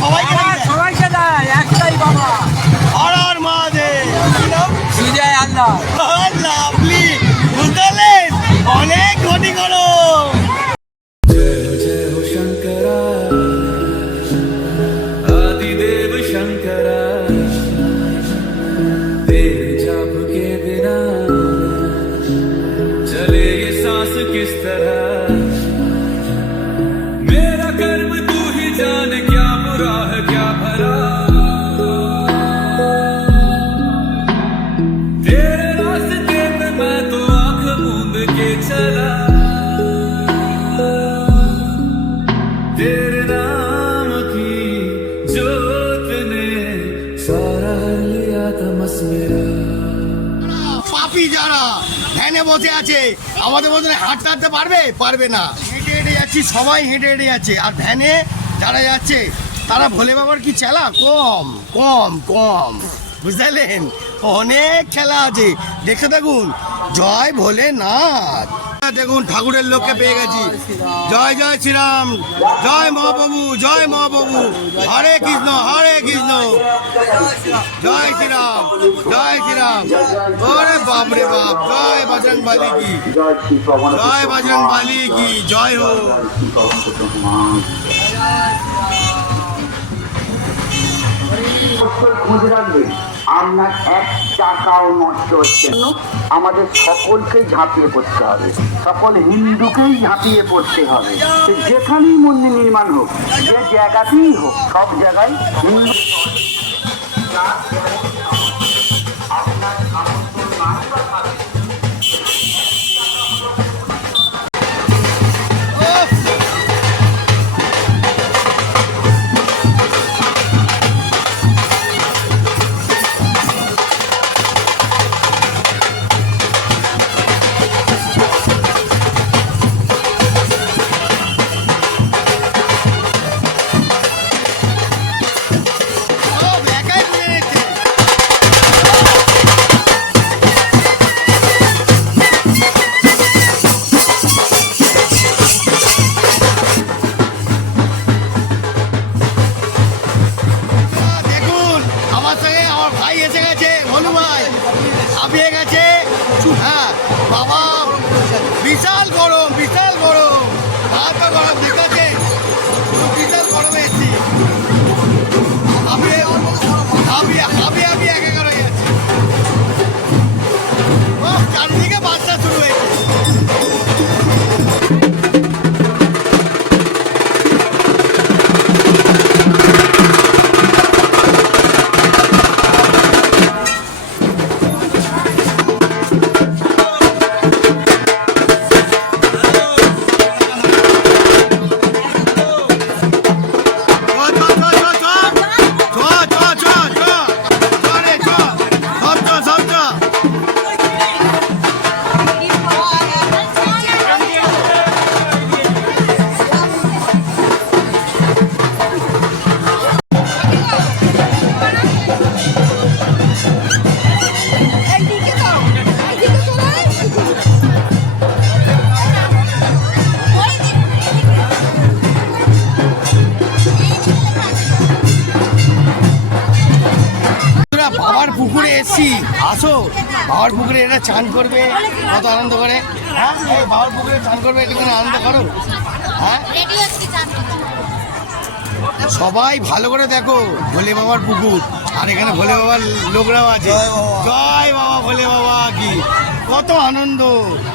সবাইকে একটাই বাবা। হরার মহাদেব সুজয় আল্লাহ। আল্লাহ আপনি বুঝলেন অনেক ঘটি করো। किस तरह পাপি যারা ভ্যানে বসে আছে, আমাদের মতন হাঁটতে হাঁটতে পারবে? পারবে না। হেঁটে হেঁটে যাচ্ছি, সবাই হেঁটে হেঁটে যাচ্ছে। আর ভ্যানে যারা যাচ্ছে, তারা ভোলে বাবার কি চেলা? কম কম কম। বুঝলেন? অনেক খেলা আছে। দেখে থাকুন, জয় ভোলে ভোলেনাথ। দেখুন ঠাকুরের লোককে পেয়ে গেছি। জয় জয় শ্রীরাম, জয় মহাপ্রভু জয় মহাপ্রভু। হরে কৃষ্ণ হরে কৃষ্ণ। জয় শ্রীরাম জয় শ্রীরাম। ওরে বাপ রে বাপ, জয় বজরং বালি কি। জয় বজরং বালি কি, জয় হো খোঁজ রাখবেন আপনার এক টাকাও নষ্ট হচ্ছে। আমাদের সকলকে ঝাঁপিয়ে পড়তে হবে সকল হিন্দুকেই ঝাঁপিয়ে পড়তে হবে যেখানেই মন্দির নির্মাণ হোক, যে জায়গাতেই হোক, সব জায়গায় হিন্দু এসছি। আসো। বাবার পুকুরে এরা চান করবে কত আনন্দ করে। হ্যাঁ? বাবার পুকুরে চান করবে একটুখানি আনন্দ করো। হ্যাঁ। সবাই ভালো করে দেখো ভোলে বাবার পুকুর। আর এখানে ভোলে বাবার লোকরাও আছে। জয় বাবা। ভোলে বাবা কি? কত আনন্দ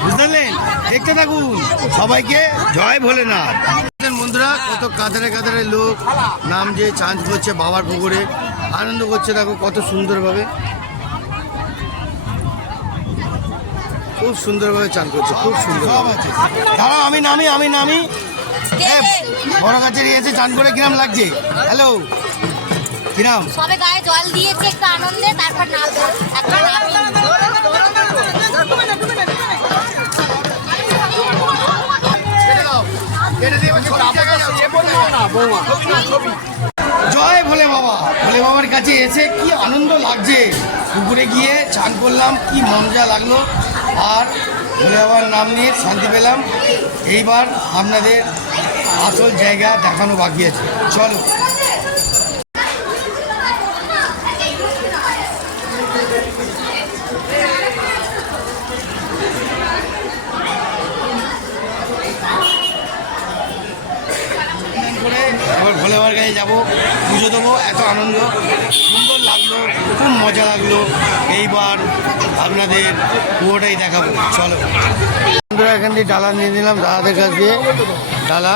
বুঝলেন দেখতে থাকুন। সবাইকে জয় ভোলে ভোলেনাথ বন্ধুরা কত কাতারে কাতারে লোক নাম যে চাঁদ করছে বাবার পুকুরে। আনন্দ করছে দেখো কত সুন্দরভাবে। খুব সুন্দরভাবে চান করছে খুব সুন্দর দাঁড়াও আমি নামি আমি নামি। বড় গাছের এসে চান করে কিরাম লাগছে? হ্যালো? কিরাম? সবে গায়ে জল দিয়েছে একটু আনন্দে তারপর নাম জয় ভোলে বাবা। ভোলে বাবার কাছে এসে কি আনন্দ লাগছে? পুকুরে গিয়ে চান করলাম কি মজা লাগল। আর ঘুরে হওয়ার নাম নিয়ে শান্তি পেলাম। এইবার আপনাদের আসল জায়গা দেখানো বাকি আছে। চলো। এবার ভোলেবার গায়ে যাব, পুজো দেবো, এত আনন্দ। সুন্দর খুব মজা লাগল। এইবার আপনাদের পুরোটাই দেখাবো। চলো। বন্ধুরা এখান থেকে ডালা নিয়ে নিলাম দাদাদের কাছ দিয়ে। ডালা।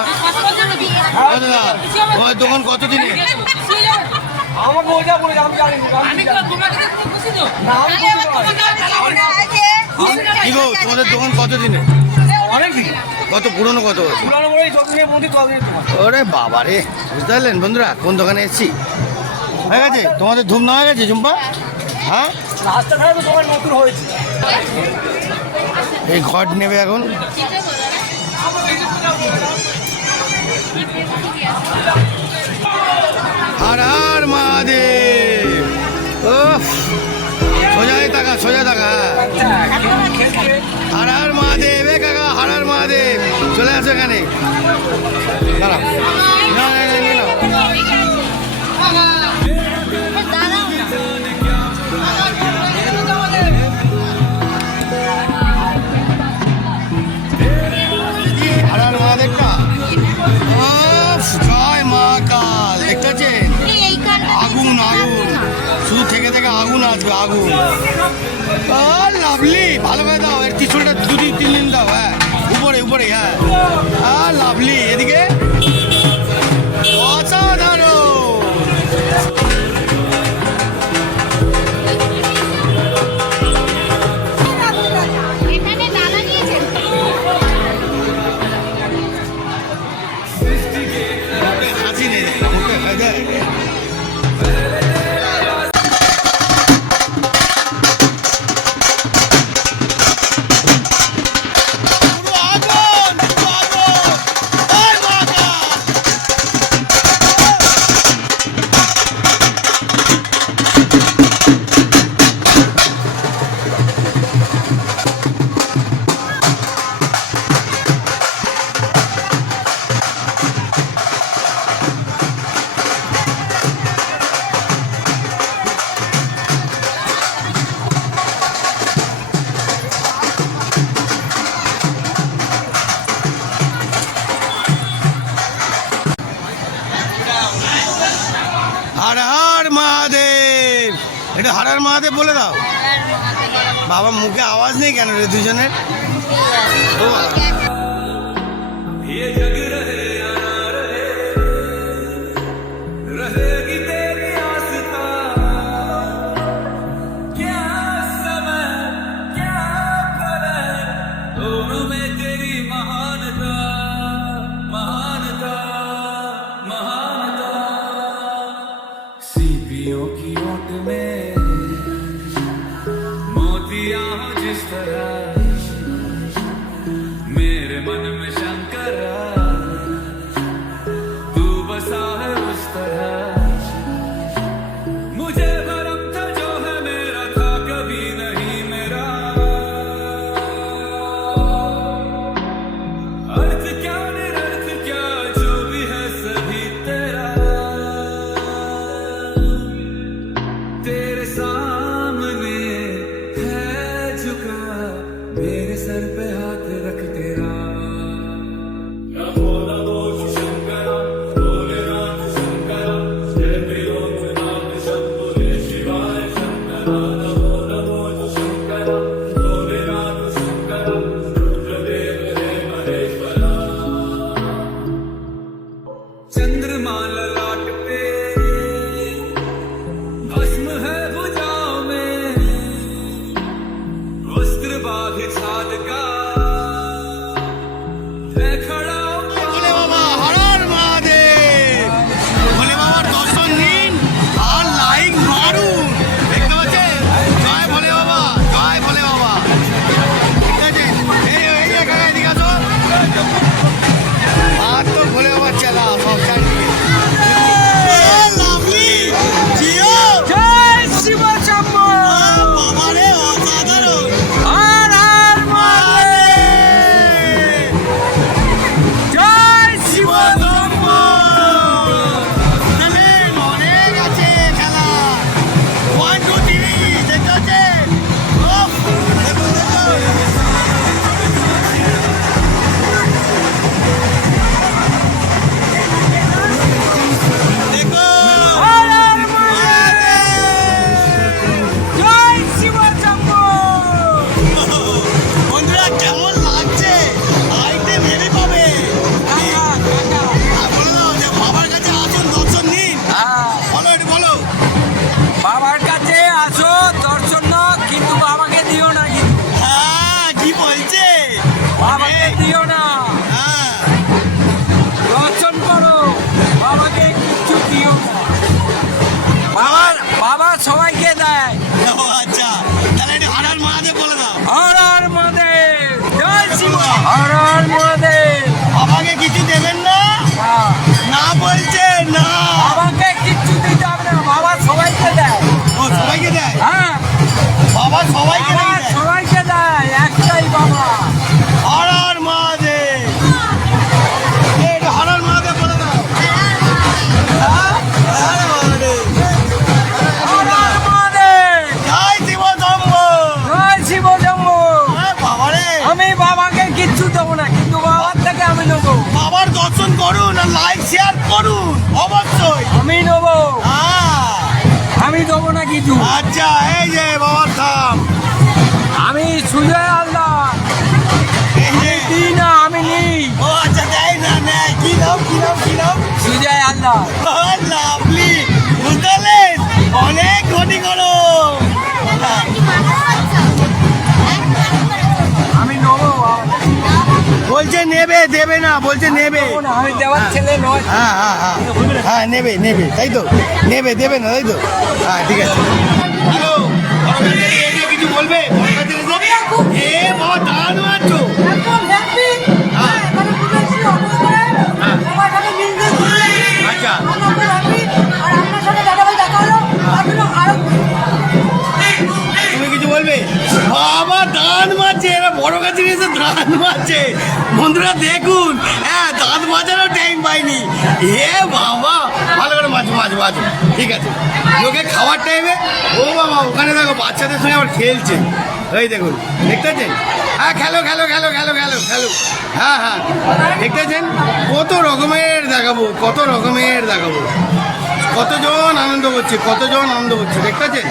দাদা তোমার দোকান কত দিনে আমাকে ওইটা বলে আমি জানি না, আমি জানি না। কি গো তোমাদের দোকান কত দিনে। কত পুরনো কত ওরে বাবা রে বুঝতে পারলেন বন্ধুরা? কোন দোকানে এসেছি? হয়ে গেছে? তোমাদের ধুম না হয়ে গেছে ঝুম্পা হ্যাঁ? এই ঘট নেবে এখন। আর আর মহাদেব। ও সোজাই টাকা সোজা টাকা হার হার মহাদেব এ কাকা হার হার মহাদেব। চলে আসো এখানে। দাঁড়াও। না না না না, লাভলি ভালো মহাদেব বলে দাও। বাবা মুখে আওয়াজ নেই কেন রে দুজনের? ও मेरे मन में शंकर, तू बसा है उस मुझे भरम था जो है मेरा था, कभी नहीं मेरा। अर्थ क्या আবার সবাইকে দেয়। আচ্ছা। তাহলে একটু হরার মহাদেব বলে দাও। হরার মহাদেব। জয় শিব হরার মহাদেব। বাবাকে কিছু দেবেন না? না। বলছে না। আমাকে কিছু দিতে হবে না। বাবা সবাইকে দেয়। ও সবাইকে দেয়? হ্যাঁ। বাবা সবাইকে দেয়? সবাইকে দেয়। একটাই বাবা। দেবে না বলছে নেবে। আমি দেওয়ার ছেলে হ্যাঁ হ্যাঁ হ্যাঁ। হ্যাঁ নেবে নেবে তাই তো? নেবে দেবে না তাই তো? হ্যাঁ ঠিক আছে। কিছু বলবে? এ বাবা দাঁড়ানো এরা বড় কাছে এসে দাঁত মারছে বন্ধুরা, দেখুন। হ্যাঁ দাঁত মাজারও টাইম পাইনি। এ বাবা, ভালো করে মাছ মাছ মাছ ঠিক আছে। লোকে খাওয়ার টাইমে ও বাবা, ওখানে দেখো, বাচ্চাদের সঙ্গে আবার খেলছে। এই দেখুন দেখতেছেন হ্যাঁ খেলো খেলো খেলো খেলো খেলো খেলো। হ্যাঁ হ্যাঁ। দেখতেছেন কত রকমের দেখাবো, কত রকমের দেখাবো। কতজন আনন্দ করছে, কতজন আনন্দ করছে দেখতেছেন